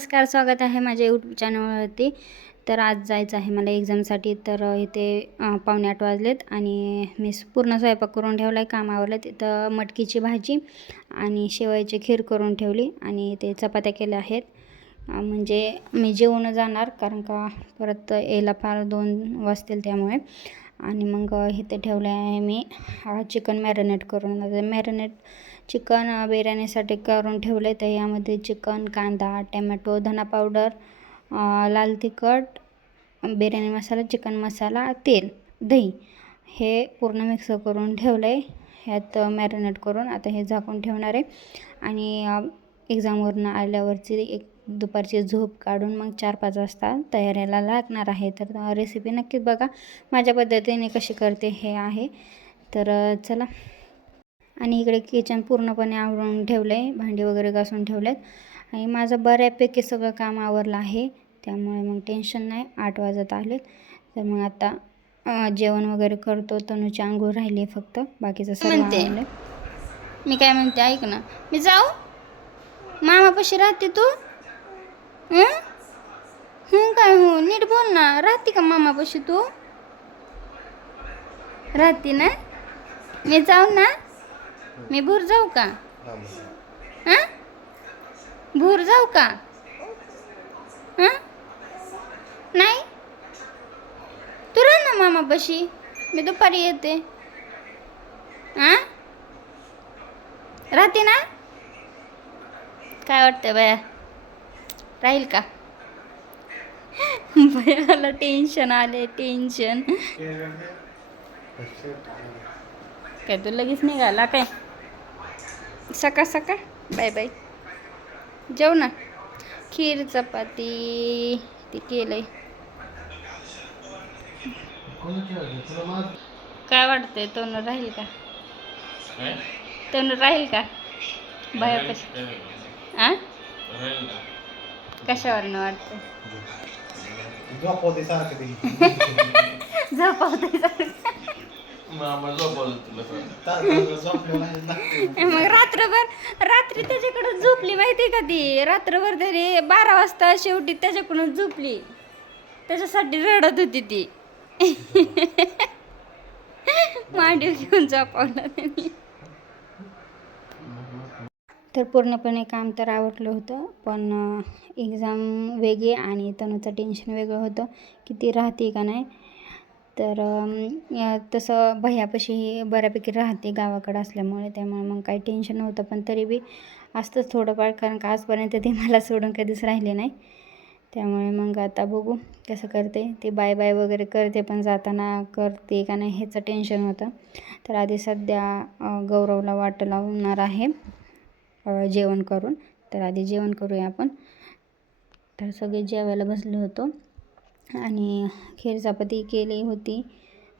नमस्कार, स्वागत आहे माझ्या यूट्यूब चॅनलवरती. तर आज जायचं आहे मला एक्झामसाठी. तर इथे 7:45 वाजलेत आणि मी पूर्ण स्वयंपाक करून ठेवला आहे. काम आवरलं. तिथं मटकीची भाजी आणि शेवयाची खीर करून ठेवली आणि ते चपात्या केल्या आहेत. म्हणजे मी जेवून जाणार, कारण का परत यायला फार 2 वाजतील त्यामुळे. आणि मग इथे ठेवले आहे मी चिकन मॅरिनेट करून. चिकन बिर्याणीसाठी करून ठेवले. तर यामध्ये चिकन, कांदा, टमॅटो, धना पावडर, लाल तिखट, बिर्याणी मसाला, चिकन मसाला, तेल, दही हे पूर्ण मिक्स करून ठेवलं आहे ह्यात मॅरिनेट करून. आता हे झाकून ठेवणार आहे आणि एक्झामवरून आल्यावरची दुपारची झोप काढून मग 4-5 वाजता तयारीला लागणार आहे. तर रेसिपी नक्कीच बघा, माझ्या पद्धतीने कशी करते हे आहे. तर चला. आणि इकडे किचन पूर्णपणे आवरून ठेवलं आहे, भांडी वगैरे घासून ठेवलेत आणि माझं बऱ्यापैकी सगळं काम आवरलं आहे. त्यामुळे मग टेन्शन नाही. 8 वाजत आले. तर मग आता जेवण वगैरे करतो. तनूची अंघोळ राहिली आहे फक्त, बाकीचं सर्व आवरलं. मी काय म्हणते ऐक ना, मी जाऊ मामापाशी राहते तू? काय हो, नीट बोल ना. राहते का मामापाशी तू? राहते ना? मी जाऊ ना? मी भूर जाऊ का? हां, भूर जाऊ का? हां, नाही, तू राह ना मामापाशी, मी दुपारी येते. हां, राहते ना? काय वाटतं बया, राहील का? बयाला टेन्शन आले, टेन्शन. काय तू लगेच निघाला काय? सकाळ सकाळ बाय बाय. जेव ना. खीर चपाती ते केलंय. काय वाटतंय, तोंड राहील का? तोंड राहील का बायापाशी? आ, कशावरनं वाटतंय? झोपवते मग रात्री त्याच्याकडे झोपली, माहिती का? ती रात्रभर तरी 12 वाजता शेवटी त्याच्याकडून झोपली. त्याच्यासाठी रडत होती ती. मांडीव घेऊन झोपवलं त्यांनी. तर पूर्णपणे काम तर आवडलं होतं, पण एक्झाम वेगळी आणि तनूचं टेन्शन वेगळं होतं की ती राहते का नाही. तर तसं भैयापाशी बऱ्यापैकी राहते गावाकडं असल्यामुळे, त्यामुळे मग काही टेन्शन नव्हतं. पण तरी बी असतंच थोडंफार, कारण का आजपर्यंत ती मला सोडून कधीच राहिले नाही. त्यामुळे मग आता बघू कसं करते. ती बाय बाय वगैरे करते, पण जाताना करते का नाही ह्याचं टेन्शन होतं. तर आधी सध्या गौरवला वाट लावणार आहे जेवण करून. तर आधी जेवण करूया आपण. तर सगळे जेवायला बसलो होतो आणि खीर चपाती केली होती.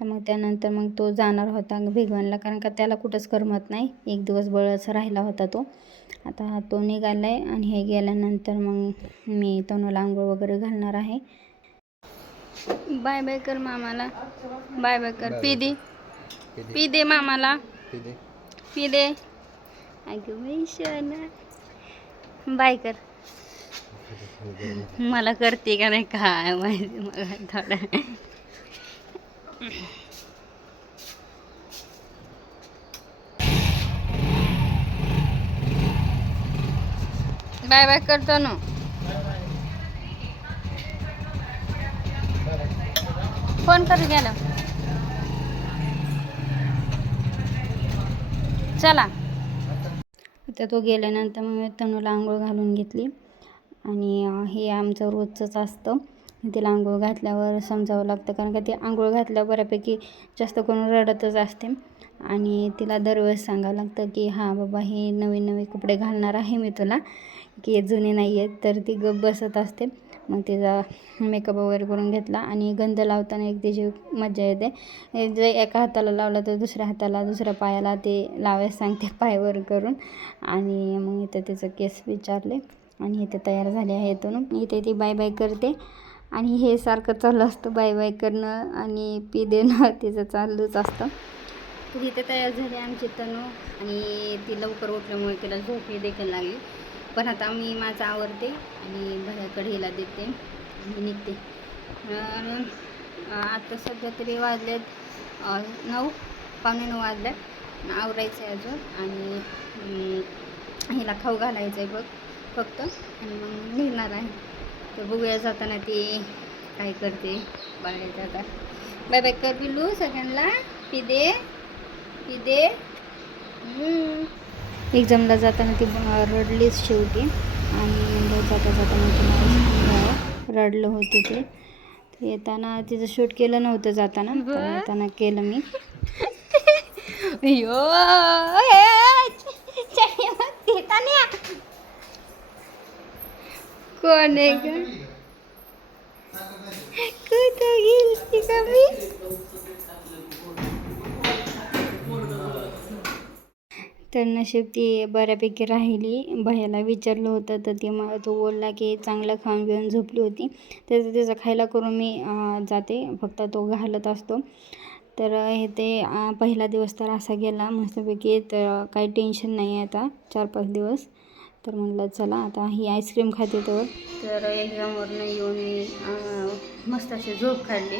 तर मग त्यानंतर मग तो जाणार होता भिगवणला, कारण का त्याला कुठंच करमत नाही. 1 दिवस बळच राहिला होता तो. आता तो निघाला आहे आणि हे गेल्यानंतर मग मी तनूला आंघोळ वगैरे घालणार आहे. बाय बाय कर मामाला, बाय बाय कर. पी दे मामाला, पी दे. अगं वैशाला, बाय कर. मला करते का नाही काय माहिती. मला थोडं बाय बाय करतो ना. फोन कर गेला. चला. आता तो गेल्यानंतर मग मी तनूला आंघोळ घालून घेतली आणि हे आमचं रोजचंच असतं. तिला आंघोळ घातल्यावर समजावं लागतं, कारण का ती आंघोळ घातल्यावर बऱ्यापैकी जास्त करून रडतच असते आणि तिला दरवेळेस सांगावं लागतं की हां बाबा, हे नवीन नवीन कपडे घालणार आहे मी तुला, की जुने नाही आहेत. तर ती गप्प बसत असते. मग तिचा मेकअप वगैरे करून घेतला आणि गंध लावताना एक त्याची मजा येते. जे एका हाताला लावलं तर दुसऱ्या हाताला, दुसऱ्या पायाला ते लावायला सांगते पायवर करून. आणि मग इथे तिचं केस विचारले आणि इथे तयार झाले आहे. इथे ती बाय बाय करते आणि हे सारखं चालू असतं बाय बाय करणं आणि पी देणं, तिचं चालूच असतं. तर इथे तयार झाली आमची तनू आणि ती लवकर उठल्यामुळे तिला झोप देखील लागली. पण आता मी माझं आवरते आणि भैयाकडे हिला देते आणि निघते. आता सध्या तरी वाजलेत 9, पावणे 9 वाजल्यात. आवरायचं आहे अजून आणि हिला खाऊ घालायचं आहे बघ फक्त, आणि मग निघणार आहे. तर बघूया जाताना ती काय करते. बघायचं आता. बाय बाय कर बिलू सगळ्यांना. पिदे पिदे. एक्झामला जाताना ती रडलीच शेवटी, आणि जाता जाताना तिला रडलं होते ते. येताना तिचं शूट केलं नव्हतं जाताना, तर येताना केलं मी. कोण आहे ग? कुठं गेली का मी? तर नशीब ती बऱ्यापैकी राहिली. भैयाला विचारलं होतं तर तो बोलला की चांगलं खाऊन घेऊन झोपली होती. त्याचं खायला करून मी जाते, फक्त तो घालत असतो. तर हे ते पहिला दिवस तर असा गेला मस्तपैकी. तर काही टेन्शन नाही आहे आता 4-5 दिवस. तर म्हणलं चला आता ही आईस्क्रीम खाते तर एक्झामवरनं येऊन मी मस्त अशी झोप काढली,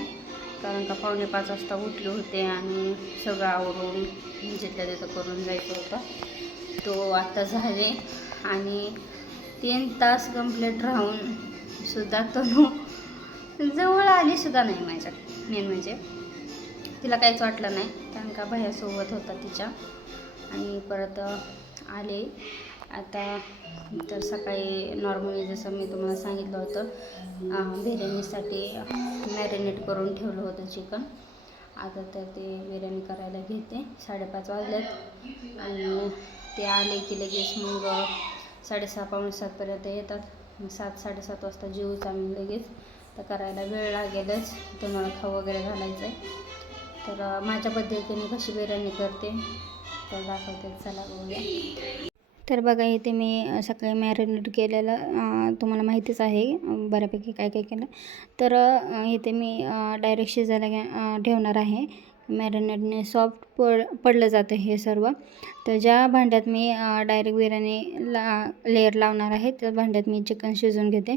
कारण का 4:45 वाजता उठले होते आणि सगळं आवरून जिथल्या तिथं करून जायचं होतं. तो आता झाले आणि 3 तास कंप्लीट राहून सुद्धा तनू जवळ आली सुद्धा नाही माझ्या. मेन म्हणजे तिला काहीच वाटलं नाही, कारण का भैयासोबत होता तिच्या. आणि परत आले आता. तर सकाळी नॉर्मली जसं मी तुम्हाला सांगितलं होतं बिर्याणीसाठी मॅरिनेट करून ठेवलं होतं चिकन. आता तर ते बिर्याणी करायला घेते. 5:30 वाजल्यात आणि ते आले की लगेच मग 6:30 पावणे 7पर्यंत येतात. मग 7-7:30 वाजता जेवूच आम्ही लगेच. तर करायला वेळ लागेलच. तुम्हाला खाऊ वगैरे घालायचं आहे. तर माझ्या पद्धतीने कशी बिर्याणी करते तर दाखवते, चला बघूया. तर बघा इथे मी सकाळी मॅरिनेट केलेलं तुम्हाला माहितीच आहे बऱ्यापैकी काय काय केलं. तर इथे मी डायरेक्ट शिजायला ठेवणार आहे. मॅरिनेटने सॉफ्ट पडलं जातं हे सर्व. तर ज्या भांड्यात मी डायरेक्ट बिर्याणी लेअर लावणार आहे त्या भांड्यात मी चिकन शिजवून घेते.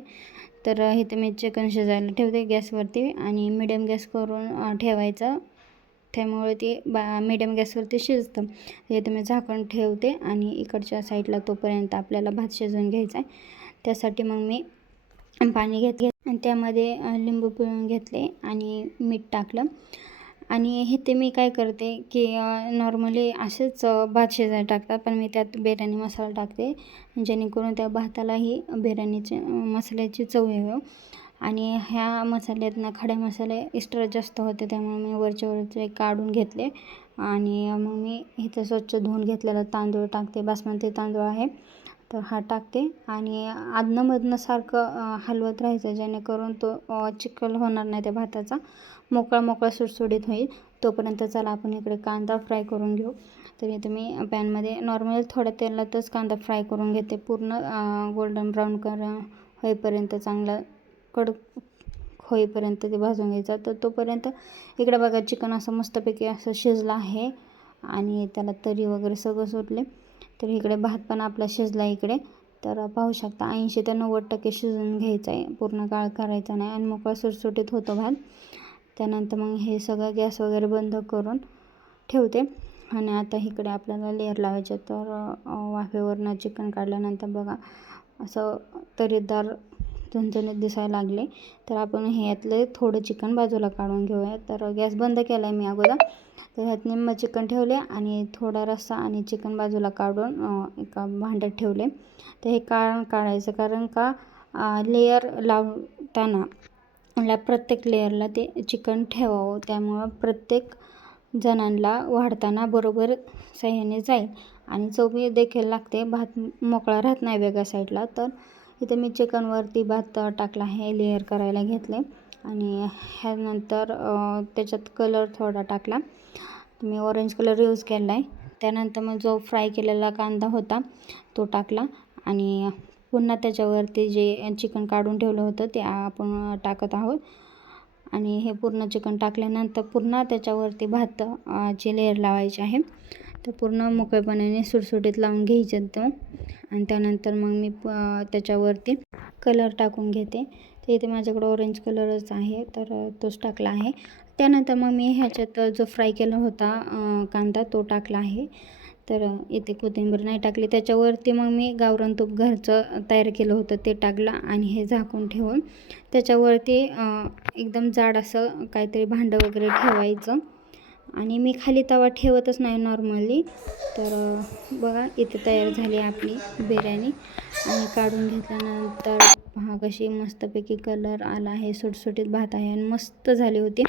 तर इथे मी चिकन शिजायला ठेवते गॅसवरती, आणि मिडियम गॅस करून ठेवायचं. त्यामुळे ते मिडियम गॅसवरती शिजतं. इथे मी झाकण ठेवते आणि इकडच्या साईडला तोपर्यंत आपल्याला भात शिजवून घ्यायचा आहे. त्यासाठी मग मी पाणी घेतले आणि त्यामध्ये लिंबू पिळून घेतले आणि मीठ टाकलं. आणि इथे मी काय करते की नॉर्मली असेच भात शिजायला टाकतात, पण मी त्यात बिर्याणी मसाला टाकते जेणेकरून त्या भातालाही बिर्याणीची मसाल्याची चव येऊ. आणि ह्या मसाल्यातनं खडे मसाले एक्स्ट्रा जास्त होते, त्यामुळे मी वरचे काढून घेतले. आणि मग मी इथं स्वच्छ धुवून घेतलेला तांदूळ टाकते. बासमती तांदूळ आहे तर हा टाकते. आणि आदनंमधनं सारखं हलवत राहायचं जेणेकरून तो चिखल होणार नाही त्या भाताचा, मोकळा सुटसुटीत होईल. तोपर्यंत चला आपण इकडे कांदा फ्राय करून घेऊ. तर इथे मी पॅनमध्ये नॉर्मल थोड्या तेलातच कांदा फ्राय करून घेते. पूर्ण गोल्डन ब्राऊन होईपर्यंत, चांगला कडक होईपर्यंत ते भाजून घ्यायचं. तर तोपर्यंत इकडे बघा चिकन असं मस्तपैकी असं शिजलं आहे आणि त्याला तरी वगैरे सगळं सुटले. तर इकडे भात पण आपला शिजला इकडे. तर पाहू शकता 80 ते 90% शिजून घ्यायचं आहे, पूर्ण काळ करायचा नाही, आणि मोकळा सुटसुटीत होतो भात. त्यानंतर मग हे सगळं गॅस वगैरे बंद करून ठेवते. आणि आता इकडे आपल्याला लेअर लावायचे. तर वाफेवरनं चिकन काढल्यानंतर बघा असं तरीदार झणझणीत दिसायला लागले. तर आपण ह्यातले थोडं चिकन बाजूला काढून घेऊया. तर गॅस बंद केला आहे मी अगोदर. तर ह्यात निम्म चिकन ठेवले आणि थोडा रस्सा आणि चिकन बाजूला काढून एका भांड्यात ठेवले. तर हे काढायचं कारण का लेअर लावताना प्रत्येक लेअरला ते चिकन ठेवावं, त्यामुळं प्रत्येक जणांना वाढताना बरोबर सह्याने जाईल आणि चव देखील लागते. भात मोकळा राहत नाही वेगळ्या साईडला. तर इथे मी चिकनवरती भात टाकला आहे, लेअर करायला घेतले. आणि ह्यानंतर त्याच्यात कलर थोडा टाकला. मी ऑरेंज कलर यूज केला आहे. त्यानंतर मग जो फ्राय केलेला कांदा होता तो टाकला आणि पुन्हा त्याच्यावरती जे चिकन काढून ठेवलं होतं ते आपण टाकत आहोत. आणि हे पूर्ण चिकन टाकल्यानंतर पुन्हा त्याच्यावरती भात ची लेअर लावायची आहे. तर पूर्ण मोकळेपणाने सुटसुटीत लावून घ्यायचे तो. आणि त्यानंतर मग मी त्याच्यावरती कलर टाकून घेते. तर इथे माझ्याकडं ऑरेंज कलरच आहे, तर तोच टाकला आहे. त्यानंतर मग मी ह्याच्यात जो फ्राय केला होता कांदा तो टाकला आहे. तर इथे कोथिंबीर नाही टाकली. त्याच्यावरती मग मी गावरान तूप घरचं तयार केलं होतं ते टाकलं आणि हे झाकून ठेवून त्याच्यावरती एकदम जाड असं काहीतरी भांडं वगैरे ठेवायचं. आणि मी खाली तवा ठेवतच नाही नॉर्मली. तर बघा इथे तयार झाली आपली बिर्याणी. आणि काढून घेतल्यानंतर पहा कशी मस्तपैकी कलर आला आहे, सुटसुटीत भात आहे आणि मस्त झाली होती.